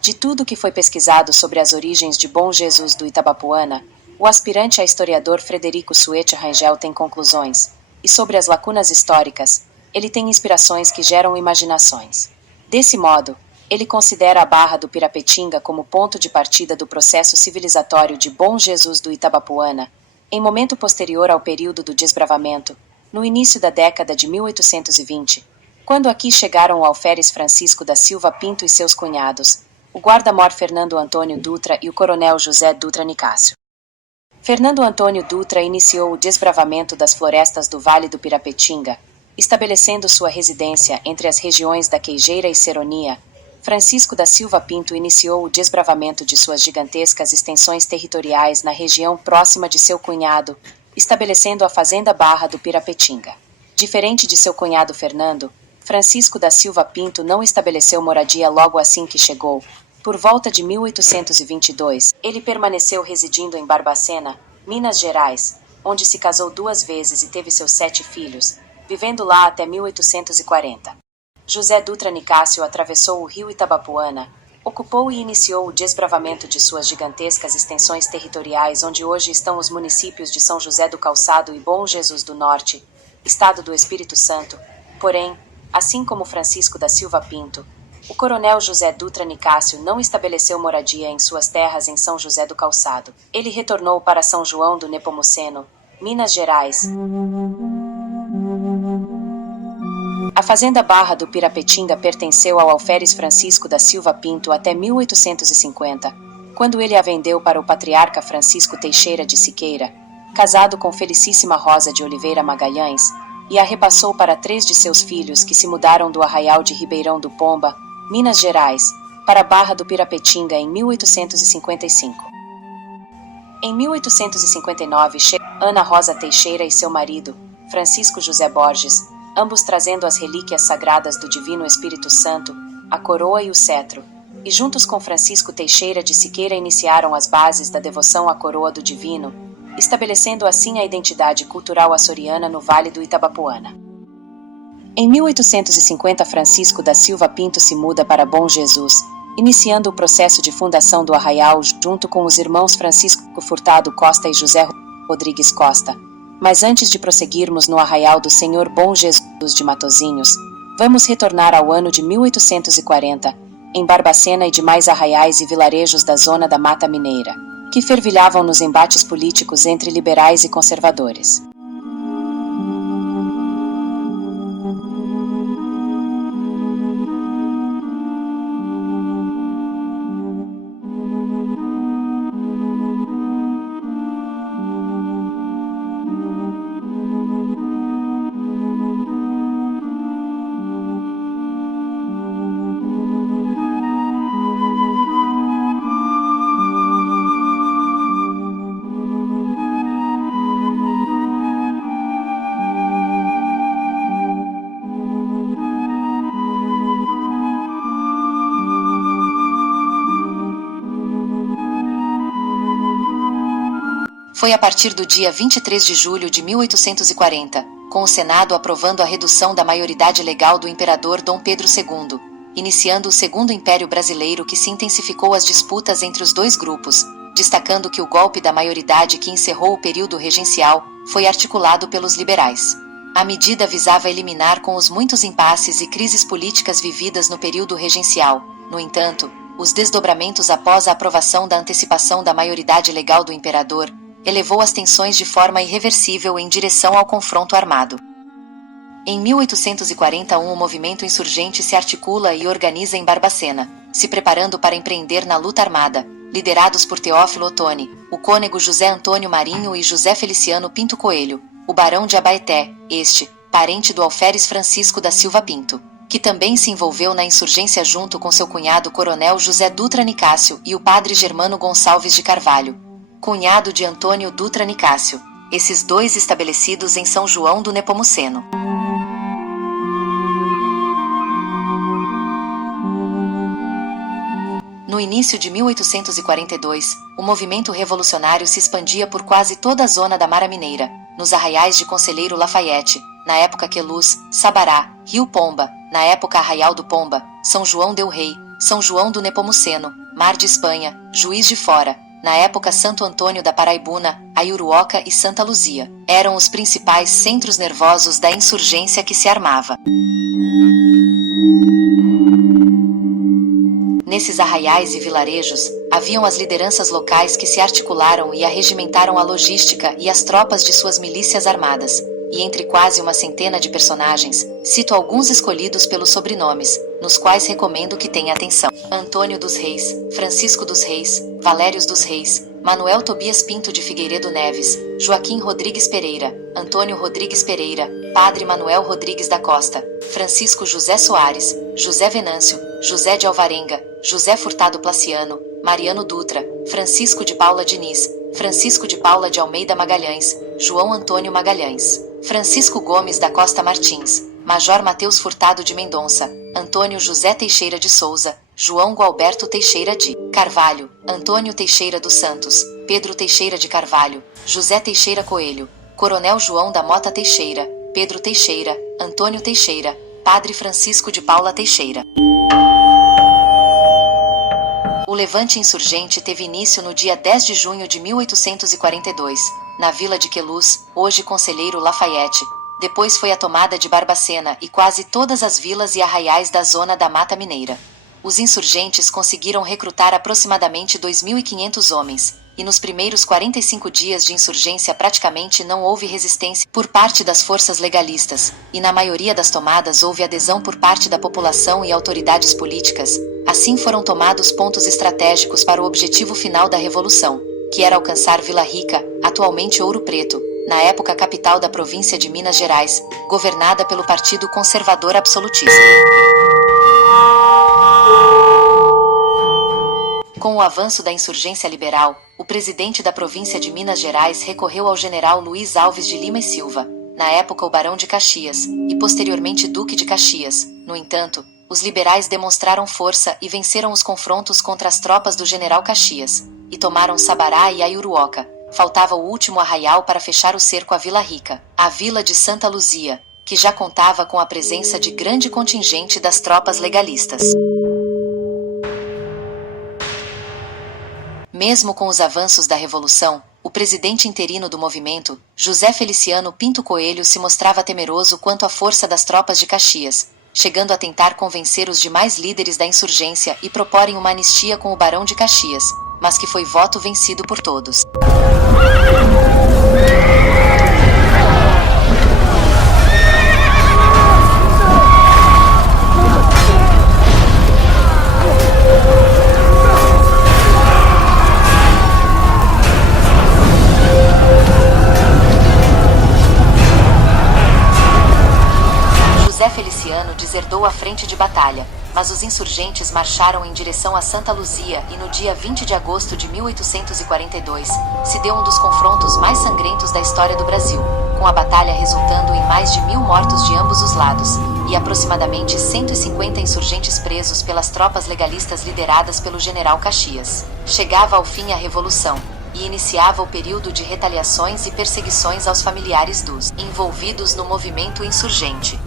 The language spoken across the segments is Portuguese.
De tudo que foi pesquisado sobre as origens de Bom Jesus do Itabapoana, o aspirante a historiador Frederico Suete Rangel tem conclusões, e sobre as lacunas históricas, ele tem inspirações que geram imaginações. Desse modo, ele considera a Barra do Pirapetinga como ponto de partida do processo civilizatório de Bom Jesus do Itabapoana, em momento posterior ao período do desbravamento, no início da década de 1820, quando aqui chegaram o alferes Francisco da Silva Pinto e seus cunhados, o guarda-mor Fernando Antônio Dutra e o coronel José Dutra Nicásio. Fernando Antônio Dutra iniciou o desbravamento das florestas do Vale do Pirapetinga, estabelecendo sua residência entre as regiões da Queijeira e Seronia. Francisco da Silva Pinto iniciou o desbravamento de suas gigantescas extensões territoriais na região próxima de seu cunhado, estabelecendo a Fazenda Barra do Pirapetinga. Diferente de seu cunhado Fernando, Francisco da Silva Pinto não estabeleceu moradia logo assim que chegou. Por volta de 1822, ele permaneceu residindo em Barbacena, Minas Gerais, onde se casou 2 vezes e teve seus 7 filhos, vivendo lá até 1840. José Dutra Nicásio atravessou o rio Itabapoana, ocupou e iniciou o desbravamento de suas gigantescas extensões territoriais onde hoje estão os municípios de São José do Calçado e Bom Jesus do Norte, Estado do Espírito Santo. Porém, assim como Francisco da Silva Pinto, o coronel José Dutra Nicásio não estabeleceu moradia em suas terras em São José do Calçado. Ele retornou para São João do Nepomuceno, Minas Gerais. A Fazenda Barra do Pirapetinga pertenceu ao alferes Francisco da Silva Pinto até 1850, quando ele a vendeu para o patriarca Francisco Teixeira de Siqueira, casado com Felicíssima Rosa de Oliveira Magalhães, e a repassou para 3 de seus filhos que se mudaram do arraial de Ribeirão do Pomba, Minas Gerais, para a Barra do Pirapetinga em 1855. Em 1859 chegou Ana Rosa Teixeira e seu marido, Francisco José Borges, ambos trazendo as relíquias sagradas do Divino Espírito Santo, a coroa e o cetro, e juntos com Francisco Teixeira de Siqueira iniciaram as bases da devoção à coroa do Divino, estabelecendo assim a identidade cultural açoriana no Vale do Itabapoana. Em 1850 Francisco da Silva Pinto se muda para Bom Jesus, iniciando o processo de fundação do arraial junto com os irmãos Francisco Furtado Costa e José Rodrigues Costa. Mas antes de prosseguirmos no arraial do Senhor Bom Jesus de Matozinhos, vamos retornar ao ano de 1840, em Barbacena e demais arraiais e vilarejos da zona da Mata Mineira, que fervilhavam nos embates políticos entre liberais e conservadores. Foi a partir do dia 23 de julho de 1840, com o Senado aprovando a redução da maioridade legal do imperador Dom Pedro II, iniciando o Segundo Império Brasileiro que se intensificou as disputas entre os dois grupos, destacando que o golpe da maioridade que encerrou o período regencial foi articulado pelos liberais. A medida visava eliminar com os muitos impasses e crises políticas vividas no período regencial. No entanto, os desdobramentos após a aprovação da antecipação da maioridade legal do imperador elevou as tensões de forma irreversível em direção ao confronto armado. Em 1841 o movimento insurgente se articula e organiza em Barbacena, se preparando para empreender na luta armada, liderados por Teófilo Otoni, o cônego José Antônio Marinho e José Feliciano Pinto Coelho, o barão de Abaeté, parente do alferes Francisco da Silva Pinto, que também se envolveu na insurgência junto com seu cunhado coronel José Dutra Nicásio e o padre Germano Gonçalves de Carvalho, cunhado de Antônio Dutra Nicásio, esses dois estabelecidos em São João do Nepomuceno. No início de 1842, o movimento revolucionário se expandia por quase toda a zona da Mara Mineira, nos arraiais de Conselheiro Lafayette, na época Queluz, Sabará, Rio Pomba, na época Arraial do Pomba, São João del Rei, São João do Nepomuceno, Mar de Espanha, Juiz de Fora, na época Santo Antônio da Paraibuna, Ayuruoca e Santa Luzia, eram os principais centros nervosos da insurgência que se armava. Nesses arraiais e vilarejos, haviam as lideranças locais que se articularam e arregimentaram a logística e as tropas de suas milícias armadas, e entre quase uma centena de personagens, cito alguns escolhidos pelos sobrenomes, nos quais recomendo que tenha atenção: Antônio dos Reis, Francisco dos Reis, Valérios dos Reis, Manuel Tobias Pinto de Figueiredo Neves, Joaquim Rodrigues Pereira, Antônio Rodrigues Pereira, Padre Manuel Rodrigues da Costa, Francisco José Soares, José Venâncio, José de Alvarenga, José Furtado Placiano, Mariano Dutra, Francisco de Paula Diniz, Francisco de Paula de Almeida Magalhães, João Antônio Magalhães, Francisco Gomes da Costa Martins, Major Mateus Furtado de Mendonça, Antônio José Teixeira de Souza, João Gualberto Teixeira de Carvalho, Antônio Teixeira dos Santos, Pedro Teixeira de Carvalho, José Teixeira Coelho, Coronel João da Mota Teixeira, Pedro Teixeira, Antônio Teixeira, Padre Francisco de Paula Teixeira. O levante insurgente teve início no dia 10 de junho de 1842, na vila de Queluz, hoje Conselheiro Lafayette. Depois foi a tomada de Barbacena e quase todas as vilas e arraiais da zona da Mata Mineira. Os insurgentes conseguiram recrutar aproximadamente 2.500 homens, e nos primeiros 45 dias de insurgência praticamente não houve resistência por parte das forças legalistas, e na maioria das tomadas houve adesão por parte da população e autoridades políticas. Assim foram tomados pontos estratégicos para o objetivo final da Revolução, que era alcançar Vila Rica, atualmente Ouro Preto, na época capital da província de Minas Gerais, governada pelo Partido Conservador Absolutista. Com o avanço da insurgência liberal, o presidente da província de Minas Gerais recorreu ao general Luiz Alves de Lima e Silva, na época o Barão de Caxias, e posteriormente Duque de Caxias. No entanto, os liberais demonstraram força e venceram os confrontos contra as tropas do general Caxias, e tomaram Sabará e Ayuruoca. Faltava o último arraial para fechar o cerco à Vila Rica, a vila de Santa Luzia, que já contava com a presença de grande contingente das tropas legalistas. Mesmo com os avanços da Revolução, o presidente interino do movimento, José Feliciano Pinto Coelho, se mostrava temeroso quanto à força das tropas de Caxias, chegando a tentar convencer os demais líderes da insurgência e proporem uma anistia com o Barão de Caxias, mas que foi voto vencido por todos. José Feliciano deserdou a frente de batalha, mas os insurgentes marcharam em direção a Santa Luzia e no dia 20 de agosto de 1842, se deu um dos confrontos mais sangrentos da história do Brasil, com a batalha resultando em mais de 1.000 mortos de ambos os lados, e aproximadamente 150 insurgentes presos pelas tropas legalistas lideradas pelo general Caxias. Chegava ao fim a Revolução, e iniciava o período de retaliações e perseguições aos familiares dos envolvidos no movimento insurgente.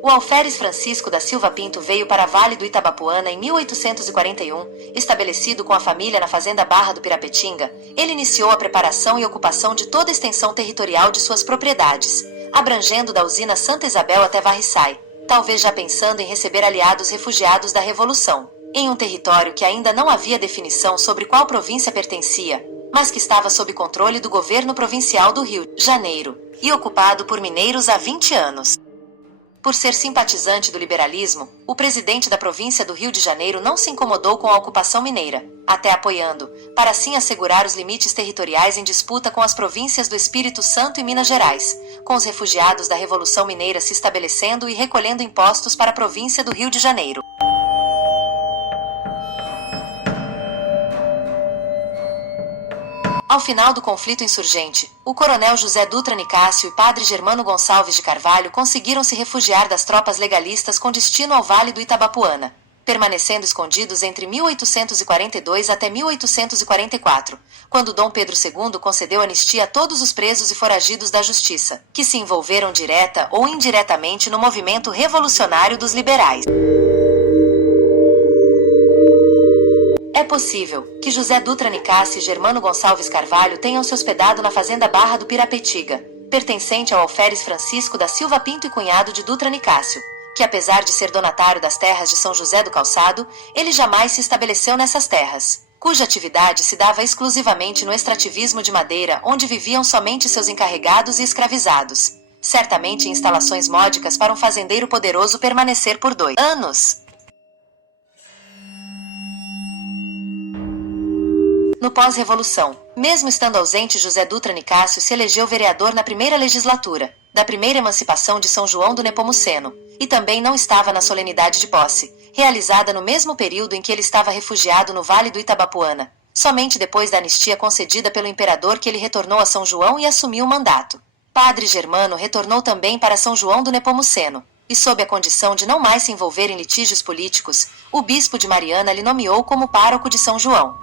O alferes Francisco da Silva Pinto veio para Vale do Itabapuana em 1841, estabelecido com a família na fazenda Barra do Pirapetinga. Ele iniciou a preparação e ocupação de toda a extensão territorial de suas propriedades, abrangendo da usina Santa Isabel até Varriçai, talvez já pensando em receber aliados refugiados da Revolução, em um território que ainda não havia definição sobre qual província pertencia, mas que estava sob controle do governo provincial do Rio de Janeiro, e ocupado por mineiros há 20 anos. Por ser simpatizante do liberalismo, o presidente da província do Rio de Janeiro não se incomodou com a ocupação mineira, até apoiando, para assim assegurar os limites territoriais em disputa com as províncias do Espírito Santo e Minas Gerais, com os refugiados da Revolução Mineira se estabelecendo e recolhendo impostos para a província do Rio de Janeiro. Ao final do conflito insurgente, o coronel José Dutra Nicásio e padre Germano Gonçalves de Carvalho conseguiram se refugiar das tropas legalistas com destino ao Vale do Itabapuana, permanecendo escondidos entre 1842 até 1844, quando Dom Pedro II concedeu anistia a todos os presos e foragidos da justiça, que se envolveram direta ou indiretamente no movimento revolucionário dos liberais. É possível que José Dutra Nicásio e Germano Gonçalves Carvalho tenham se hospedado na fazenda Barra do Pirapetiga, pertencente ao alferes Francisco da Silva Pinto e cunhado de Dutra Nicásio, que apesar de ser donatário das terras de São José do Calçado, ele jamais se estabeleceu nessas terras, cuja atividade se dava exclusivamente no extrativismo de madeira, onde viviam somente seus encarregados e escravizados, certamente instalações módicas para um fazendeiro poderoso permanecer por 2 anos. No pós-revolução, mesmo estando ausente, José Dutra Nicásio se elegeu vereador na primeira legislatura, da primeira emancipação de São João do Nepomuceno, e também não estava na solenidade de posse, realizada no mesmo período em que ele estava refugiado no Vale do Itabapuana, somente depois da anistia concedida pelo imperador que ele retornou a São João e assumiu o mandato. Padre Germano retornou também para São João do Nepomuceno, e sob a condição de não mais se envolver em litígios políticos, o bispo de Mariana lhe nomeou como pároco de São João.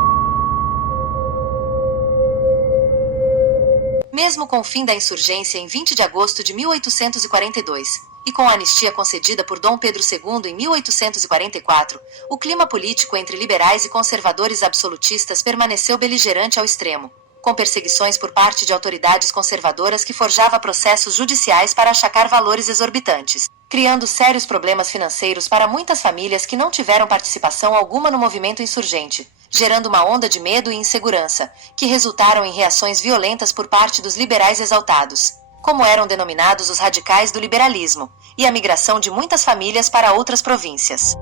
Mesmo com o fim da insurgência em 20 de agosto de 1842, e com a anistia concedida por Dom Pedro II em 1844, o clima político entre liberais e conservadores absolutistas permaneceu beligerante ao extremo, com perseguições por parte de autoridades conservadoras que forjava processos judiciais para achacar valores exorbitantes, criando sérios problemas financeiros para muitas famílias que não tiveram participação alguma no movimento insurgente, gerando uma onda de medo e insegurança, que resultaram em reações violentas por parte dos liberais exaltados, como eram denominados os radicais do liberalismo, e a migração de muitas famílias para outras províncias.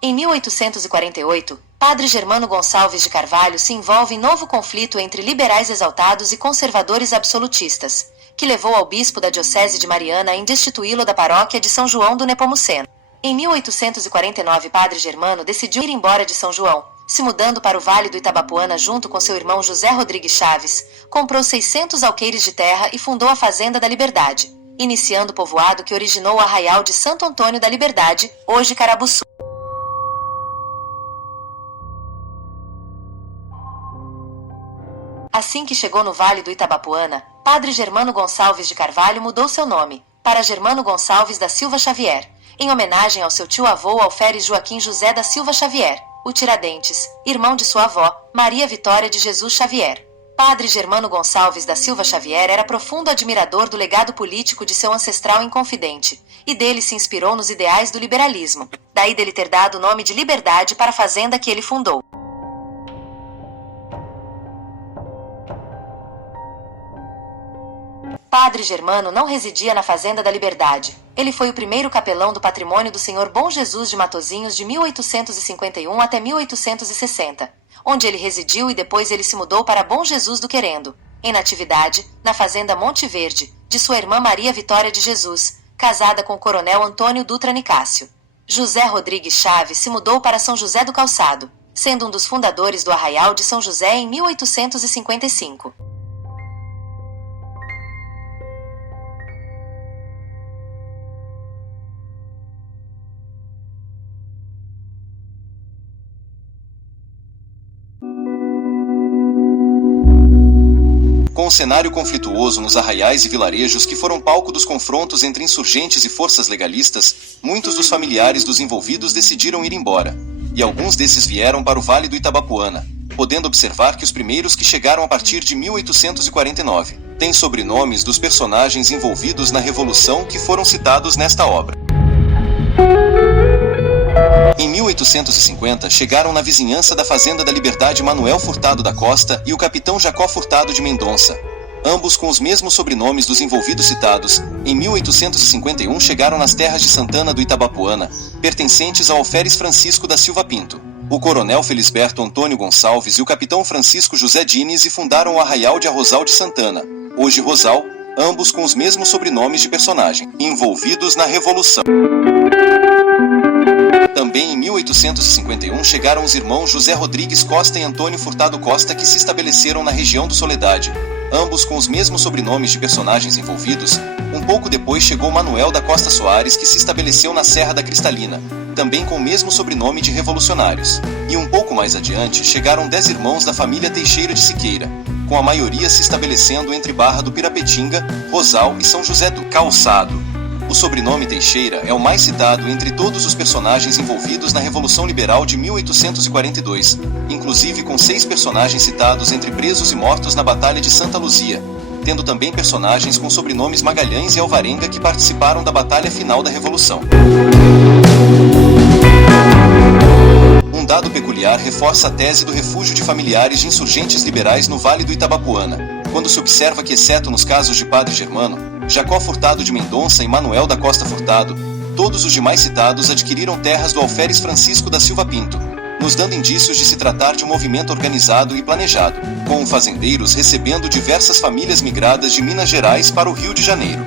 Em 1848, padre Germano Gonçalves de Carvalho se envolve em novo conflito entre liberais exaltados e conservadores absolutistas, que levou ao bispo da diocese de Mariana a destituí-lo da paróquia de São João do Nepomuceno. Em 1849, padre Germano decidiu ir embora de São João, se mudando para o Vale do Itabapuana junto com seu irmão José Rodrigues Chaves, comprou 600 alqueires de terra e fundou a Fazenda da Liberdade, iniciando o povoado que originou o arraial de Santo Antônio da Liberdade, hoje Carabuçu. Assim que chegou no Vale do Itabapuana, padre Germano Gonçalves de Carvalho mudou seu nome para Germano Gonçalves da Silva Xavier, em homenagem ao seu tio-avô alferes Joaquim José da Silva Xavier, o Tiradentes, irmão de sua avó, Maria Vitória de Jesus Xavier. Padre Germano Gonçalves da Silva Xavier era profundo admirador do legado político de seu ancestral inconfidente, e dele se inspirou nos ideais do liberalismo, daí dele ter dado o nome de Liberdade para a fazenda que ele fundou. Padre Germano não residia na Fazenda da Liberdade. Ele foi o primeiro capelão do patrimônio do Senhor Bom Jesus de Matozinhos de 1851 até 1860, onde ele residiu e depois ele se mudou para Bom Jesus do Querendo, em Natividade, na Fazenda Monte Verde, de sua irmã Maria Vitória de Jesus, casada com o coronel Antônio Dutra Nicásio. José Rodrigues Chaves se mudou para São José do Calçado, sendo um dos fundadores do Arraial de São José em 1855. Com o cenário conflituoso nos arraiais e vilarejos que foram palco dos confrontos entre insurgentes e forças legalistas, muitos dos familiares dos envolvidos decidiram ir embora, e alguns desses vieram para o Vale do Itabapuana, podendo observar que os primeiros que chegaram a partir de 1849 têm sobrenomes dos personagens envolvidos na Revolução que foram citados nesta obra. Em 1850, chegaram na vizinhança da Fazenda da Liberdade Manuel Furtado da Costa e o capitão Jacó Furtado de Mendonça, ambos com os mesmos sobrenomes dos envolvidos citados. Em 1851 chegaram nas terras de Santana do Itabapuana, pertencentes ao alferes Francisco da Silva Pinto, o coronel Felisberto Antônio Gonçalves e o capitão Francisco José Diniz, e fundaram o arraial de Arrozal de Santana, hoje Rosal, ambos com os mesmos sobrenomes de personagem envolvidos na Revolução. Também Também em 1851 chegaram os irmãos José Rodrigues Costa e Antônio Furtado Costa, que se estabeleceram na região do Soledade, ambos com os mesmos sobrenomes de personagens envolvidos. Um pouco depois chegou Manuel da Costa Soares, que se estabeleceu na Serra da Cristalina, também com o mesmo sobrenome de revolucionários. E um pouco mais adiante chegaram 10 irmãos da família Teixeira de Siqueira, com a maioria se estabelecendo entre Barra do Pirapetinga, Rosal e São José do Calçado. O sobrenome Teixeira é o mais citado entre todos os personagens envolvidos na Revolução Liberal de 1842, inclusive com 6 personagens citados entre presos e mortos na Batalha de Santa Luzia, tendo também personagens com sobrenomes Magalhães e Alvarenga que participaram da batalha final da Revolução. Um dado peculiar reforça a tese do refúgio de familiares de insurgentes liberais no Vale do Itabapuana, quando se observa que, exceto nos casos de Padre Germano, Jacó Furtado de Mendonça e Manuel da Costa Furtado, todos os demais citados adquiriram terras do alferes Francisco da Silva Pinto, nos dando indícios de se tratar de um movimento organizado e planejado, com fazendeiros recebendo diversas famílias migradas de Minas Gerais para o Rio de Janeiro.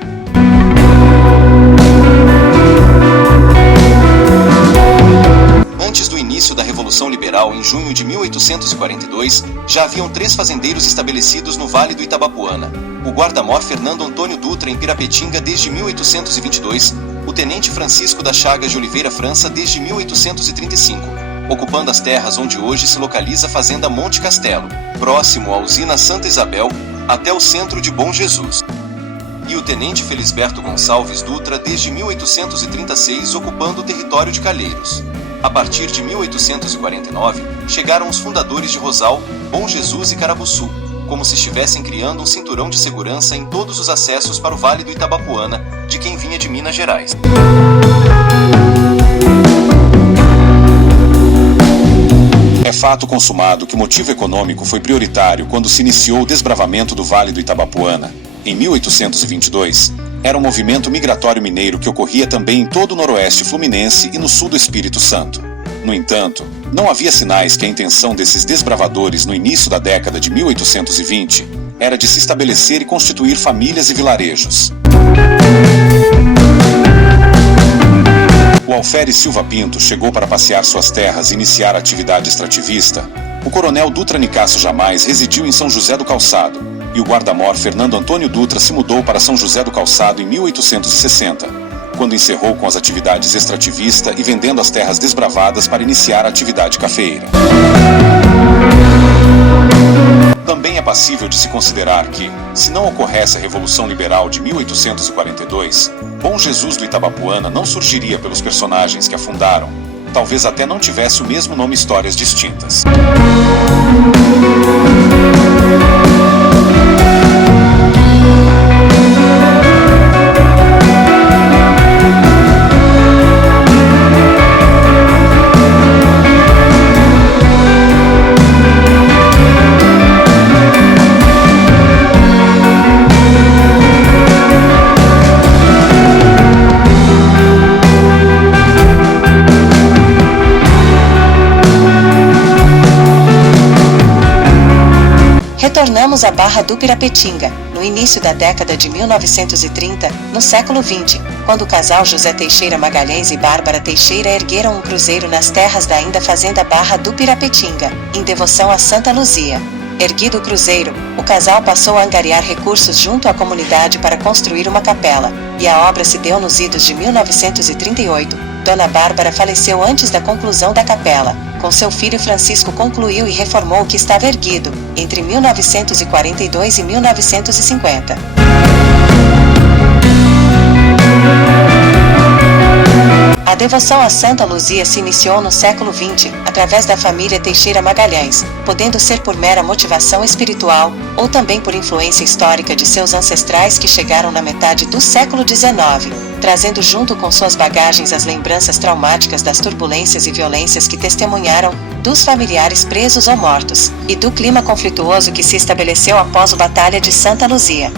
Antes do início da Revolução Liberal, em junho de 1842, já haviam 3 fazendeiros estabelecidos no Vale do Itabapuana: o guarda-mor Fernando Antônio Dutra em Pirapetinga desde 1822, o tenente Francisco da Chagas de Oliveira França desde 1835, ocupando as terras onde hoje se localiza a Fazenda Monte Castelo, próximo à usina Santa Isabel, até o centro de Bom Jesus. E o tenente Felisberto Gonçalves Dutra desde 1836, ocupando o território de Calheiros. A partir de 1849, chegaram os fundadores de Rosal, Bom Jesus e Carabuçu, como se estivessem criando um cinturão de segurança em todos os acessos para o Vale do Itabapuana, de quem vinha de Minas Gerais. É fato consumado que o motivo econômico foi prioritário quando se iniciou o desbravamento do Vale do Itabapuana. Em 1822, era um movimento migratório mineiro que ocorria também em todo o noroeste fluminense e no sul do Espírito Santo. No entanto, não havia sinais que a intenção desses desbravadores no início da década de 1820 era de se estabelecer e constituir famílias e vilarejos. O alferes Silva Pinto chegou para passear suas terras e iniciar a atividade extrativista. O coronel Dutra Nicásio Jamais residiu em São José do Calçado, e o guarda-mor Fernando Antônio Dutra se mudou para São José do Calçado em 1860, quando encerrou com as atividades extrativista e vendendo as terras desbravadas para iniciar a atividade cafeeira. Também é passível de se considerar que, se não ocorresse a Revolução Liberal de 1842, Bom Jesus do Itabapuana não surgiria pelos personagens que a fundaram, talvez até não tivesse o mesmo nome, histórias distintas. Retornamos à Barra do Pirapetinga, no início da década de 1930, no século XX, quando o casal José Teixeira Magalhães e Bárbara Teixeira ergueram um cruzeiro nas terras da ainda fazenda Barra do Pirapetinga, em devoção a Santa Luzia. Erguido o cruzeiro, o casal passou a angariar recursos junto à comunidade para construir uma capela, e a obra se deu nos idos de 1938. Dona Bárbara faleceu antes da conclusão da capela. Com seu filho Francisco concluiu e reformou o que estava erguido, entre 1942 e 1950. A devoção a Santa Luzia se iniciou no século XX, através da família Teixeira Magalhães, podendo ser por mera motivação espiritual, ou também por influência histórica de seus ancestrais que chegaram na metade do século XIX, trazendo junto com suas bagagens as lembranças traumáticas das turbulências e violências que testemunharam, dos familiares presos ou mortos, e do clima conflituoso que se estabeleceu após a Batalha de Santa Luzia.